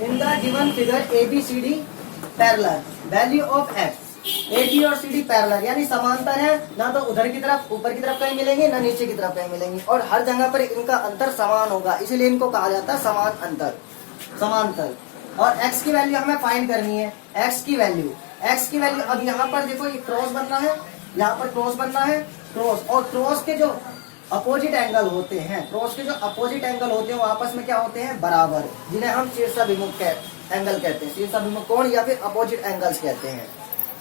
In the given figure A B C D parallel value of x. A B और C D parallel यानी समांतर है, ना तो उधर की तरफ ऊपर की तरफ कहीं मिलेंगे ना नीचे की तरफ कहीं मिलेंगे, और हर जगह पर इनका अंतर समान होगा, इसीलिए इनको कहा जाता है समान अंतर, समांतर। और x की वैल्यू हमें फाइंड करनी है, x की वैल्यू अब यहाँ पर देखो ये क्रॉस बनना है, यहाँ पर क्रॉस बनना है, क्रॉस, और क्रॉस के जो अपोजिट एंगल होते हैं, वो आपस में क्या होते हैं, बराबर, जिन्हें हम शीर्षाभिमुख एंगल कहते हैं, शीर्षाभिमुख कोण या फिर अपोजिट एंगल्स कहते हैं।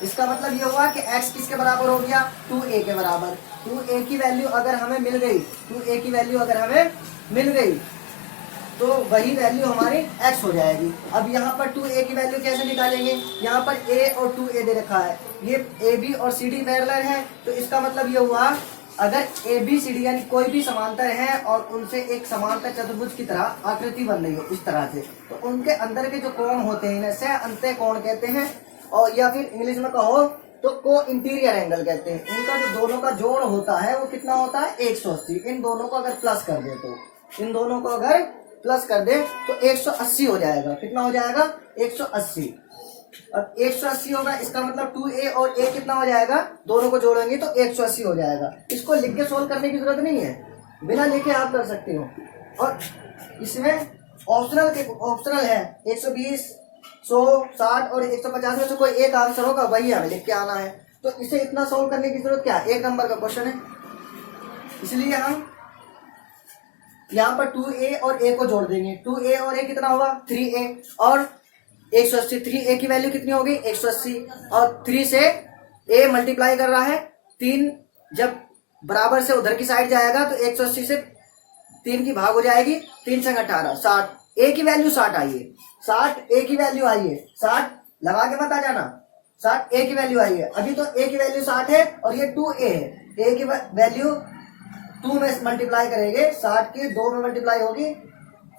इसका मतलब ये हुआ कि x किसके बराबर हो गया, 2a के बराबर। 2a की वैल्यू अगर हमें मिल गई, तो वही वैल्यू हमारी x हो जाएगी। अब यहाँ पर 2a की वैल्यू कैसे निकालेंगे, यहाँ पर a और 2a दे रखा है, ये ab और cd पैरेलल है, तो इसका मतलब ये हुआ अगर ABCD यानी कोई भी समांतर है और उनसे एक समांतर चतुर्भुज की तरह आकृति बन रही हो इस तरह से, तो उनके अंदर के जो कोण होते हैं इन्हें सह अंत्य कोण कहते हैं, और या फिर इंग्लिश में कहो तो को इंटीरियर एंगल कहते हैं। इनका जो दोनों का जोड़ होता है वो कितना होता है, 180। इन दोनों को अगर प्लस कर दे तो 180 हो जाएगा। कितना हो जाएगा, 180। अब 180 होगा, इसका मतलब 2a और a कितना हो जाएगा, दोनों को जोड़ेंगे तो 180 हो जाएगा। इसको लिख के सोल्व करने की जरूरत नहीं है, बिना लिखे आप कर सकते हो। और इसमें ऑप्शनल है 120, 100, 60 और 150 में से कोई एक आंसर होगा, वही हमें लिख के आना है। तो इसे इतना सोल्व करने की जरूरत क्या है, एक नंबर का क्वेश्चन है, इसलिए हम यहाँ पर 2a और a को जोड़ देंगे। 2a और a कितना होगा, 3a और 180। 3a की वैल्यू कितनी होगी, 180, और 3 से a मल्टीप्लाई कर रहा है, 3 जब बराबर से उधर की साइड जाएगा तो 180 से 3 की भाग हो जाएगी, 3 संग 18, 60। a की वैल्यू 60 आई है, 60 a की वैल्यू आई है, 60 लगा के मत आ जाना, 60 a की वैल्यू आई है। अभी तो a की वैल्यू 60 है और ये 2a है, a की वैल्यू 2 में मल्टीप्लाई करेंगे, 60 की 2 में मल्टीप्लाई होगी,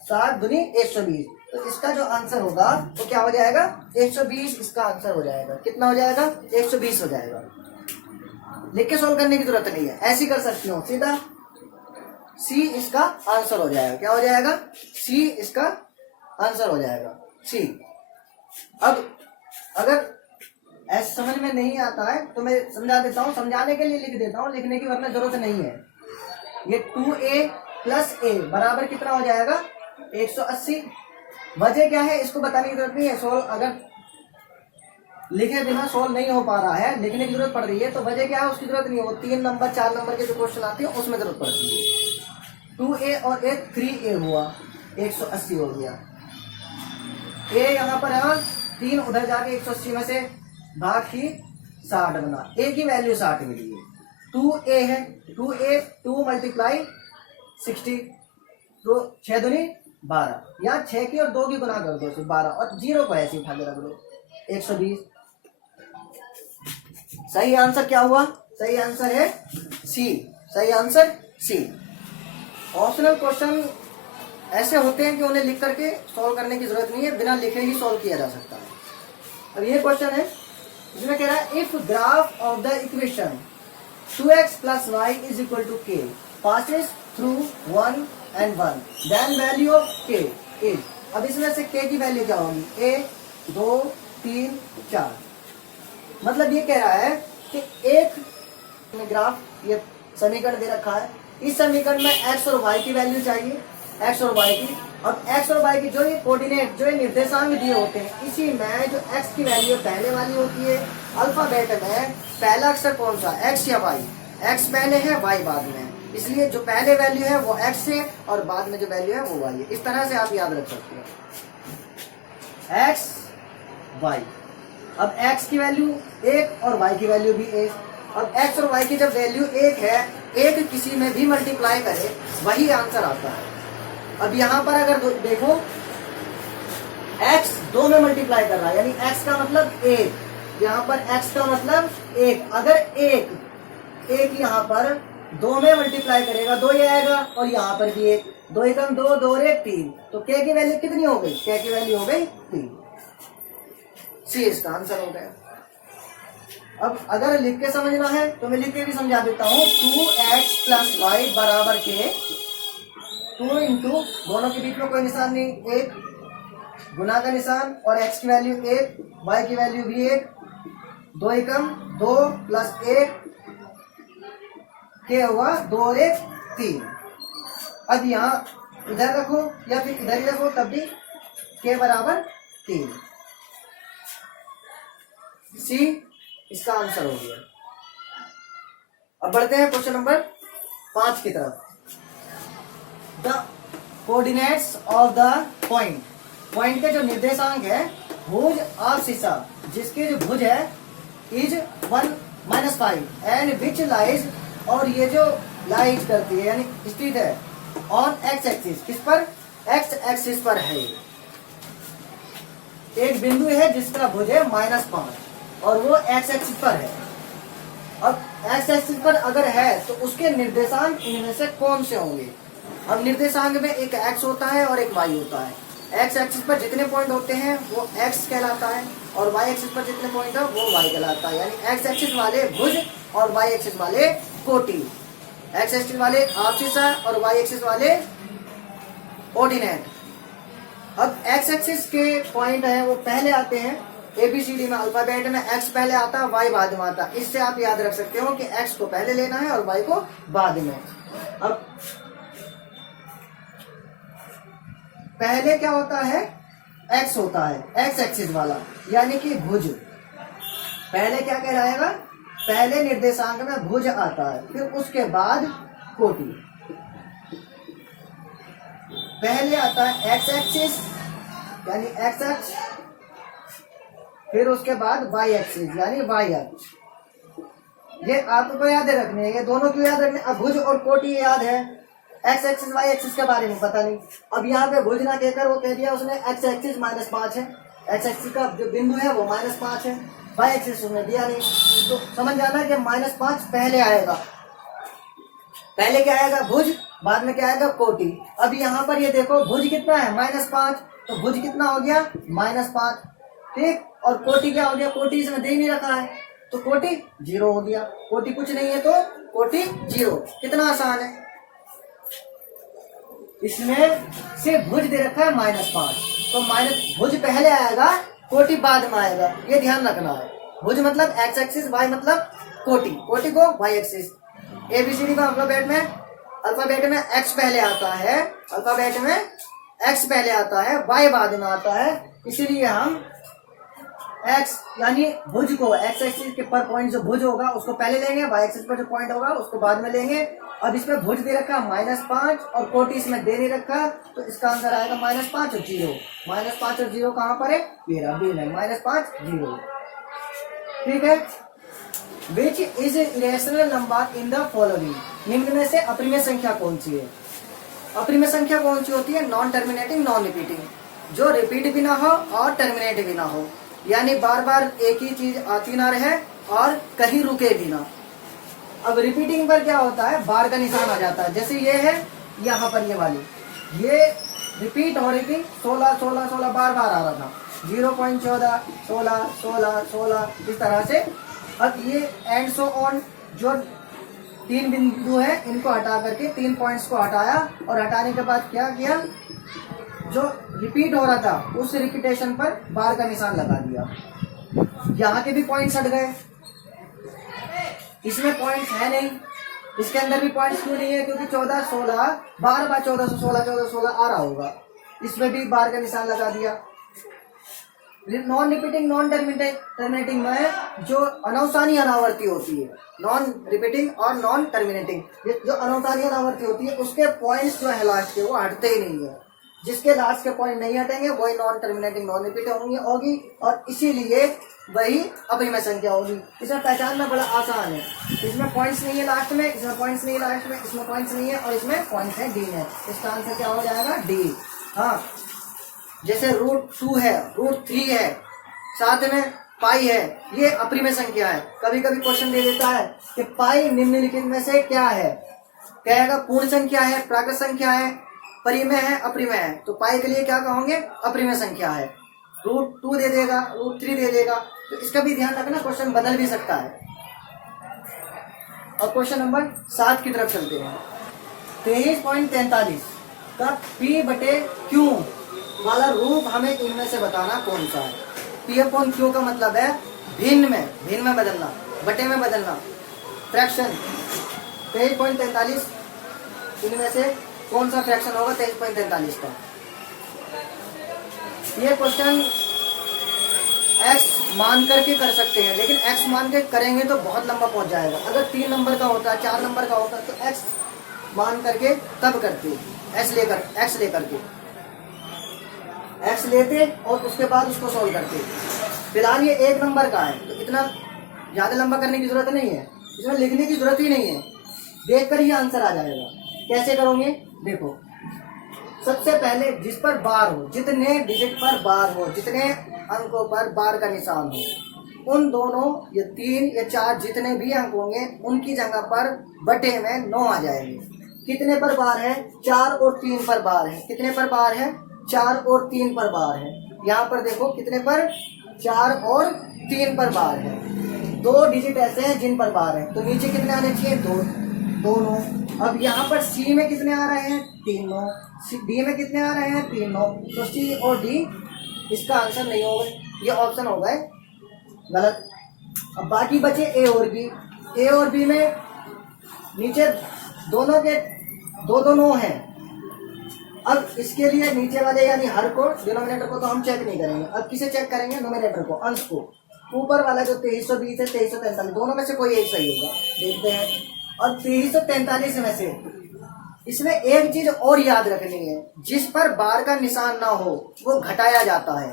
60 दूनी 120। तो इसका जो आंसर होगा वो क्या हो जाएगा, 120 इसका आंसर हो जाएगा। कितना हो जाएगा, 120 हो जाएगा। लिख के सोल्व करने की जरूरत नहीं है, ऐसी कर सकती हूँ, सीधा सी इसका आंसर हो जाएगा। क्या हो जाएगा, सी इसका आंसर हो जाएगा, सी। अब अगर ऐसे समझ में नहीं आता है तो मैं समझा देता हूँ, समझाने के लिए लिख देता हूँ, लिखने की वरना जरूरत नहीं है। ये 2a प्लस a बराबर कितना हो जाएगा, 180। वजह क्या है इसको बताने की जरूरत नहीं है, सोल्व अगर लिखे बिना सोल्व नहीं हो पा रहा है, लिखने की जरूरत पड़ रही है, तो वजह क्या है उसकी जरूरत नहीं है। वो 3 नंबर 4 नंबर के जो क्वेश्चन आते हैं उसमें जरूरत पड़ती है। 2a और a 3a हुआ, 180 हो गया। a यहाँ पर है 3, उधर जाके 180 में से भाग की 60 बना, a की वैल्यू 60 मिली है। 2a है, 2a 2 मल्टीप्लाई 60, तो 6 दूनी 12, यहाँ 6 की और 2 की गुना कर दो, 12, और 0 को ऐसे उठा के रख दो, 120। सही आंसर क्या हुआ, सही आंसर है सी, सही आंसर सी। ऑप्शनल क्वेश्चन ऐसे होते हैं कि उन्हें लिख करके सॉल्व करने की जरूरत नहीं है, बिना लिखे ही सॉल्व किया जा सकता है। अब ये क्वेश्चन है जिसमें कह रहा है if graph of the equation 2x plus y is equal to k passes through 1 and 1 then value of k is। अब इसमें से k की वैल्यू क्या होगी, 1 2 3 4। मतलब ये कह रहा है कि एक ग्राफ, ये समीकरण दे रखा है, इस समीकरण में x और y की वैल्यू चाहिए, x और y की। अब x और y की जो ये कोऑर्डिनेट, जो ये निर्देशांक दिए होते हैं, इसी में जो x की वैल्यू पहले वाली होती है, अल्फाबेट में पहला अक्षर कौन सा, x या y, x पहले है y बाद में, इसलिए जो पहले वैल्यू है वो x है और बाद में जो वैल्यू है वो y है। इस तरह से आप याद रख सकते हो, x y। अब x की वैल्यू 1 और y की वैल्यू भी 1। अब x और y की जब वैल्यू 1 है, 1 किसी में भी मल्टीप्लाई करे वही आंसर आता है। अब यहाँ पर अगर देखो x 2 में मल्टीप्लाई कर रहा है, यानी x का मतलब 1, यहाँ पर x का मतलब 1। अगर 1 यहाँ पर 2 में मल्टीप्लाई करेगा 2 ही आएगा, और यहाँ पर भी 1, 2 एकम 2, 2 और 1 3, तो k की वैल्यू कितनी हो गई, k की वैल्यू हो गई 3। सी इसका आंसर हो गया। अब अगर लिख के समझना है तो मैं लिख के भी समझा देता हूँ, 2x plus y बराबर के 2 इंटू, दोनों के बीच में कोई निशान नहीं, 1 गुना का निशान और x की वैल्यू 1, y की वैल्यू भी 1, 2 एकम 2 प्लस 1 के हुआ 2 और 1 3। अब यहाँ इधर रखो या फिर इधर ही रखो तब भी के बराबर 3। सी इसका आंसर हो गया। अब बढ़ते हैं क्वेश्चन नंबर 5 की तरफ। The coordinates of the point, point के जो निर्देशांक है भुज ऑफ शीशा, जिसके जो भुज है इज 1 -5 एंड विच लाइज, और ये जो लाइज करती है यानी स्थित है ऑन एक्स एक्सिस, किस पर, एक्स एक्सिस पर है। एक बिंदु है जिसका भुज है -5 और वो एक्स एक्सिस पर है। अब एक्स एक्सिस पर अगर है तो उसके निर्देशांक इनमें से कौन से होंगे। अब निर्देशांक में एक एक्स होता है और एक वाई होता है। एक्स एक्सिस पर जितने पॉइंट होते हैं वो एक्स कहलाता है और वाई एक्सिस पर जितने पॉइंट है वो वाई कहलाता है। यानी एक्स एक्सिस वाले भुज और वाई एक्सिस वाले कोटि, एक्स एक्सिस वाले आपसीसा और वाई एक्सिस वाले ऑर्डिनेट। अब एक्स एक्सिस के पॉइंट है वो पहले आते हैं ABCD में, अल्फाबेट में एक्स पहले आता है वाई बाद में आता है। इससे आप याद रख सकते हो कि एक्स को पहले लेना है और वाई को बाद में। अब पहले क्या होता है, एक्स होता है, एक्स एक्सिस वाला यानी कि भुज। पहले क्या कहलाएगा, पहले निर्देशांक में भुज आता है, फिर उसके बाद कोटि। पहले आता है एक्स एक्सिस यानी एक्स एक्स, फिर उसके बाद वाई एक्सिस यानी वाई अक्ष। ये आपको याद रखने है, ये दोनों क्यों याद रखने। अब भुज और कोटि याद है, एक्स एक्सिस वाई एक्सिस के बारे में पता नहीं। अब यहाँ पे भुज ना कहकर वो कह दिया उसने एक्स एक्सिस -5 है, एक्स एक्सिस का जो बिंदु है वो -5 है, वाई एक्सिस उसने दिया नहीं। तो समझ जाना कि -5 पहले आएगा। पहले क्या आएगा, भुज, बाद में क्या आएगा, कोटि। अब यहाँ पर ये देखो भुज कितना है, -5, तो भुज कितना हो गया, -5, ठीक। और कोटि क्या हो गया, कोटि इसमें दे ही नहीं रखा है तो कोटि 0 हो गया। कोटि कुछ नहीं है तो कोटि 0। कितना आसान है। इसमें से भुज दे रखा है -5, तो भुज पहले आएगा, कोटि बाद में आएगा, ये ध्यान रखना है। भुज मतलब एक्स एक्सिस, वाई मतलब कोटि, कोटि को वाई एक्सिस। ABCD का अल्फाबेट में एक्स पहले आता है, अल्फाबेट में एक्स पहले आता है, वाई बाद में आता है। इसीलिए हम एक्स यानी भुज को, एक्स एक्सिस के पर पॉइंट जो भुज होगा उसको पहले लेंगे, वाई एक्सिस पर जो पॉइंट होगा उसको बाद में लेंगे। अब इसमें भुज दे रखा -5 और कोटि इसमें दे नहीं रखा, तो इसका आंसर आएगा -5 और 0। -5 और 0 कहाँ पर है, मेरा बी में, -5 0, ठीक है। Which is irrational number in the following, निम्न में से अपरिमेय संख्या कौन सी है। अपरिमेय संख्या कौन सी होती है, नॉन टर्मिनेटिंग नॉन रिपीटिंग, जो रिपीट भी ना हो और टर्मिनेट भी ना हो, यानी बार बार एक ही चीज आती ना रहे और कहीं रुके भी ना। अब रिपीटिंग पर क्या होता है, बार का निशान आ जाता है। जैसे ये है, यहाँ पर ये वाली, ये रिपीट हो रही थी, 16 16 16 बार बार आ रहा था, 0.14 16 16 16 इस तरह से। अब ये एंड सो ऑन, जो 3 बिंदु है इनको हटा करके 3 पॉइंट्स को हटाया और हटाने के बाद क्या किया, जो रिपीट हो रहा था उस रिपीटेशन पर बार का निशान लगा दिया। यहाँ के भी पॉइंट्स हट गए, इसमें पॉइंट्स है नहीं, इसके अंदर भी पॉइंट्स क्यों नहीं है, क्योंकि 14 16 बार बार 1416 1416 आ रहा होगा, इसमें भी बार का निशान लगा दिया। नॉन रिपीटिंग नॉन टर्मिनेटिंग में जो अनवसानी अनावर्ती होती है, नॉन रिपीटिंग और नॉन टर्मिनेटिंग, जो अनवसानी अनावर्ती होती है उसके पॉइंट्स जो है लास्ट के वो हटते ही नहीं है। जिसके लास्ट के पॉइंट नहीं हटेंगे वही नॉन टर्मिनेटिंग नॉन रिपीटिंग होगी और इसीलिए वही अपरिमेय संख्या होगी। इसमें पहचानना बड़ा आसान है, इसमें पॉइंट्स नहीं है लास्ट में, इसमें पॉइंट्स नहीं है लास्ट में, इसमें पॉइंट्स नहीं है और इसमें पॉइंट है डी में। इसका आंसर क्या हो जाएगा, डी। हाँ, जैसे √2 है, √3 है, साथ में पाई है, ये अपरिमेय संख्या है। कभी कभी क्वेश्चन दे देता है कि पाई निम्नलिखित में से क्या है, कहेगा पूर्ण संख्या है, प्राकृत संख्या है, परिमेय है, अपरिमेय है। तो पाई के लिए क्या कहोगे, अपरिमेय संख्या है। √2 दे देगा, √3 दे देगा, तो इसका भी ध्यान रखना, क्वेश्चन बदल भी सकता है। और क्वेश्चन नंबर 7 की तरफ चलते हैं। 23.43 का P/Q वाला रूप हमें इनमें से बताना कौन सा है। पी अपॉन क्यू का मतलब है भिन्न में बदलना, बटे में बदलना, फ्रैक्शन। 23.43 इनमें से कौन सा फ्रैक्शन होगा 23.43 का। ये क्वेश्चन x मान करके कर सकते हैं, लेकिन x मान के करेंगे तो बहुत लंबा पहुंच जाएगा। अगर 3 नंबर का होता, 4 नंबर का होता तो x मान करके तब करते, x लेते और उसके बाद उसको सॉल्व करते। फिलहाल ये 1 नंबर का है तो इतना ज्यादा लंबा करने की जरूरत नहीं है, इसमें लिखने की जरूरत ही नहीं है, देखकर ही आंसर आ जाएगा। कैसे करोगे देखो, सबसे पहले जिस पर बार हो, जितने डिजिट पर बार हो, जितने अंकों पर बार का निशान हो, उन दोनों या 3 या 4 जितने भी अंक होंगे उनकी जगह पर बटे में 9 आ जाएंगे। कितने पर बार है? 4 और 3 पर बार है। कितने पर बार है? 4 और 3 पर बार है। यहाँ पर देखो कितने पर? 4 और 3 पर बार है। 2 डिजिट ऐसे हैं जिन पर बार है, तो नीचे कितने आने चाहिए? 2 अब यहाँ पर सी में कितने आ रहे हैं? 3 9। डी में कितने आ रहे हैं? 3 9। तो सी और डी इसका आंसर नहीं होगा, ये ऑप्शन हो गए गलत। अब बाकी बचे ए और बी। ए और बी में नीचे दोनों के 2 9 हैं। अब इसके लिए नीचे वाले यानी हर को, डिनोमिनेटर को तो हम चेक नहीं करेंगे। अब किसे चेक करेंगे? नोमिनेटर को, अंश को। ऊपर वाला जो 2320 है, 2343, दोनों में से कोई एक सही होगा, देखते हैं। और 2343 में से इसमें एक चीज और याद रखनी है, जिस पर बार का निशान ना हो वो घटाया जाता है।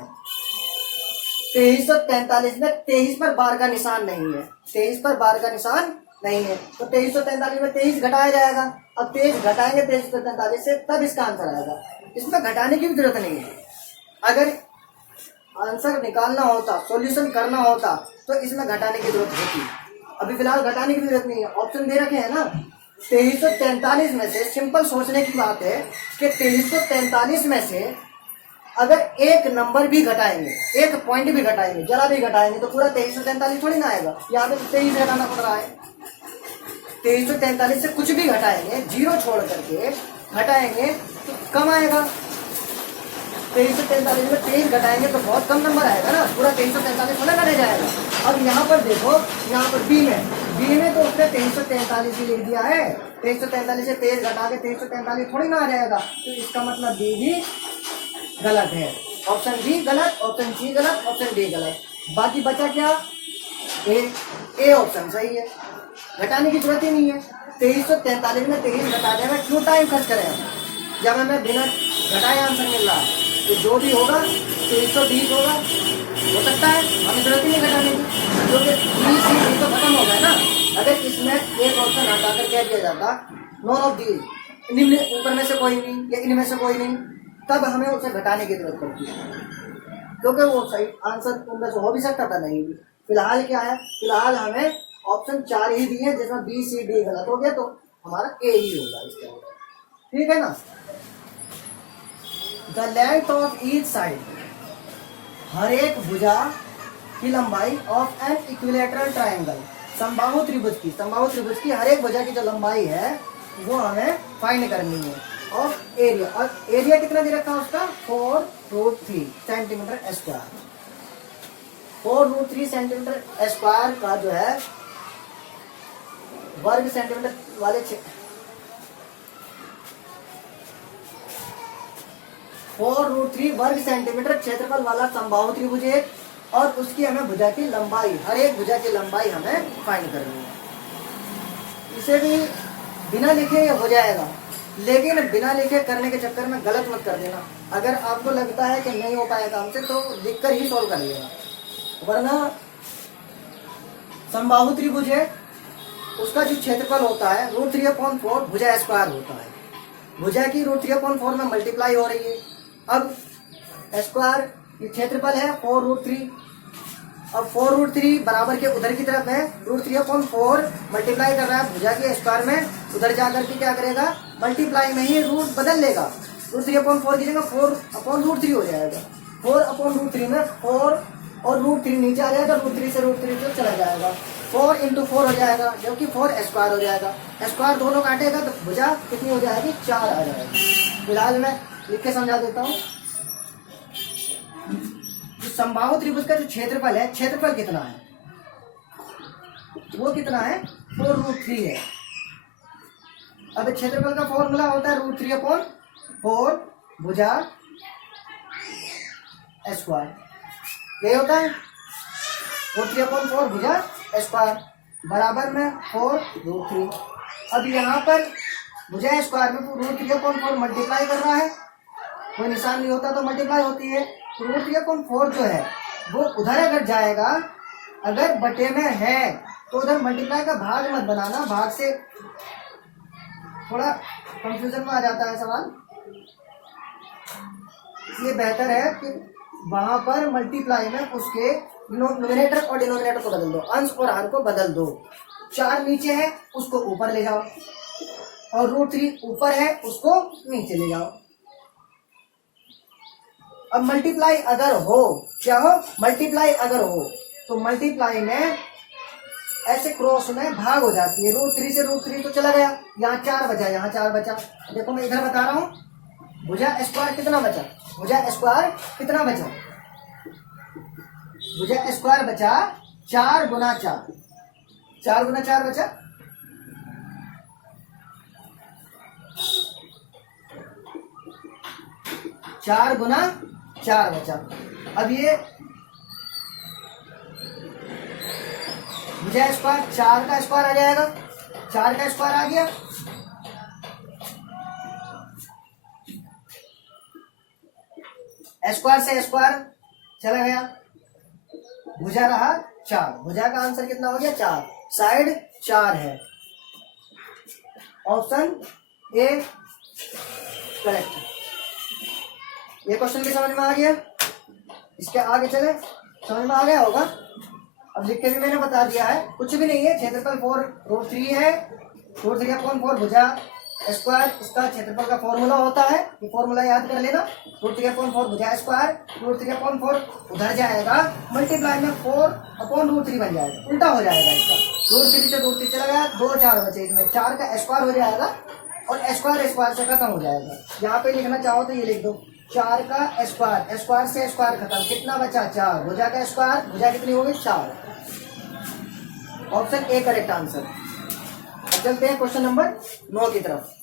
2343 में 23 पर बार का निशान नहीं है, 23 पर बार का निशान नहीं है, तो 2343 में 23 घटाया जाएगा। अब 23 घटाएंगे 2343 से, तब इसका आंसर आएगा। इसमें घटाने की भी जरूरत नहीं है। अगर आंसर निकालना होता, सॉल्यूशन करना होता, तो इसमें घटाने की जरूरत होती। अभी फिलहाल घटाने की जरूरत नहीं है, ऑप्शन दे रखे हैं ना। 2343 में से सिंपल सोचने की बात है कि 2343 में से अगर एक नंबर भी घटाएंगे, एक पॉइंट भी घटाएंगे, जरा भी घटाएंगे, तो पूरा 2343 थोड़ी ना आएगा। यहाँ पे 23 घटाना पड़ रहा है। 2343 से कुछ भी घटाएंगे, 0 छोड़ करके घटाएंगे तो कम आएगा। 2343 में 23 घटाएंगे तो बहुत कम नंबर आएगा ना, पूरा 2343 थोड़ा घटा जाएगा। अब यहाँ पर देखो, यहाँ पर बी में तो उसने 2343 ही लिख दिया है। 2343 से 23 घटा के 2343 थोड़ी ना आ जाएगा, तो इसका मतलब बी भी गलत है। ऑप्शन बी गलत, ऑप्शन सी गलत, ऑप्शन डी गलत। बाकी बचा क्या? ए ऑप्शन सही है, घटाने की जरूरत ही नहीं है। 2343 में 23 घटाने में क्यों टाइम खर्च करें, जब हमें बिना घटाए आंसर मिल रहा है। तो जो भी होगा 2320 होगा, हो सकता है, हमें जरूरत ही नहीं घटाने की, क्योंकि बी सी डी तो खत्म हो गया ना। अगर इसमें एक ऑप्शन हटा कर कह दिया जाता नॉन ऑफ दीज, ऊपर में से कोई नहीं या इनमें से कोई नहीं, तब हमें उसे घटाने की जरूरत पड़ती है, क्योंकि वो सही आंसर उनमें से हो भी सकता था, नहीं भी। फिलहाल क्या है? फिलहाल हमें ऑप्शन 4 ही दिए, जिसमें बी सी डी गलत हो गया, तो हमारा ए ही होगा इसका। ठीक है ना। The length of each side, हर एक भुजा की लंबाई ऑफ एन इक्विलेटरल ट्रायंगल, समबाहु त्रिभुज की हर एक भुजा की जो लंबाई है वो हमें फाइंड करनी है। ऑफ एरिया, और एरिया कितना दे रखा है उसका? 4√3 सेंटीमीटर स्क्वायर। 4√3 सेंटीमीटर स्क्वायर का जो है वर्ग सेंटीमीटर वाले 4√3 वर्ग सेंटीमीटर क्षेत्रफल वाला समबाहु त्रिभुज है, और उसकी हमें भुजा की लंबाई, हर एक भुजा की लंबाई हमें फाइंड करनी है। इसे भी बिना लिखे हो जाएगा, लेकिन बिना लिखे करने के चक्कर में गलत मत कर देना। अगर आपको लगता है कि नहीं हो पाएगा हमसे, तो लिखकर ही सॉल्व कर लेगा, वरना समबाहु त्रिभुज है, उसका जो क्षेत्रफल होता है √3/4 भुजा स्क्वायर होता है। भुजा की √3/4 में मल्टीप्लाई हो रही है। अब स्क्वायर ये क्षेत्रफल है 4√3, अब 4√3 बराबर के उधर की तरफ है, √3/4 मल्टीप्लाई कर रहा है भुजा के स्क्वायर में, उधर जाकर के क्या करेगा? मल्टीप्लाई में ही रूट बदल लेगा, √3/4 की जगह 4/√3 हो जाएगा। 4/√3 में 4 और √3 नीचे आ जाएगा, √3 से √3 तो चला जाएगा, 4 × 4 हो जाएगा, जबकि 4 स्क्वायर हो जाएगा। स्क्वायर दोनों काटेगा तो भुजा कितनी हो जाएगी? 4 आ जाएगी। फिलहाल मैं लिख के समझा देता हूँ। समबाहु त्रिभुज का जो क्षेत्रफल है, क्षेत्रफल कितना है, वो कितना है, 4√3 है। अब क्षेत्रफल का फॉर्मूला होता है √3/4 भुजा स्क्वायर, यही होता है √3/4 भुजा स्क्वायर बराबर में 4√3। अब यहाँ पर भुजा स्क्वायर में √3/4 मल्टीप्लाई कर रहा है, कोई निशान नहीं होता तो मल्टीप्लाई होती है। √3/4 जो है वो उधर अगर जाएगा, अगर बटे में है तो उधर मल्टीप्लाई का भाग मत बनाना, भाग से थोड़ा कंफ्यूजन में आ जाता है सवाल, इसलिए बेहतर है कि वहां पर मल्टीप्लाई में उसके न्यूमरेटर और डिनोमिनेटर को बदल दो, अंश और हर को बदल दो। 4 नीचे है उसको ऊपर ले जाओ और √3 ऊपर है उसको नीचे ले जाओ। अब मल्टीप्लाई अगर हो, क्या हो, मल्टीप्लाई अगर हो तो मल्टीप्लाई में ऐसे क्रॉस में भाग हो जाती है। √3 से √3 तो चला गया, यहाँ 4 बचा, यहाँ 4 बचा। देखो मैं इधर बता रहा हूँ, भुजा स्क्वायर कितना बचा, भुजा स्क्वायर कितना बचा, भुजा स्क्वायर बचा 4 गुना 4, 4 गुना 4 बचा, चार गुना 4 बचा। अब ये भुजा स्क्वायर 4 का स्क्वायर आ जाएगा, 4 का स्क्वायर आ गया, स्क्वायर से स्क्वायर चला गया, भुजा रहा 4, भुजा का आंसर कितना हो गया 4, साइड 4 है, ऑप्शन ए करेक्ट। ये क्वेश्चन भी समझ में आ गया, इसके आगे चले, समझ में आ गया होगा। अब लिख के भी मैंने बता दिया है, कुछ भी नहीं है, क्षेत्रफल 4√3 है, √3/4 भुजा स्क्वायर, इसका क्षेत्रफल का फॉर्मूला होता है, ये फॉर्मूला याद कर लेना, √3/4 भुजा स्क्वायर, √3/4 उधर जाएगा, मल्टीप्लाई में 4/√3 बन जाएगा, उल्टा हो जाएगा इसका, √3 से √3 चला गया, 2 4 बचे, इसमें 4 का स्क्वायर हो जाएगा और स्क्वायर स्क्वायर से खत्म हो जाएगा। यहाँ पे लिखना चाहो तो ये लिख दो, 4 का स्क्वायर, स्क्वायर से स्क्वायर खत्म, कितना बचा 4, भुजा का स्क्वायर, भुजा कितनी होगी 4, ऑप्शन ए करेक्ट आंसर। चलते हैं क्वेश्चन नंबर 9 की तरफ।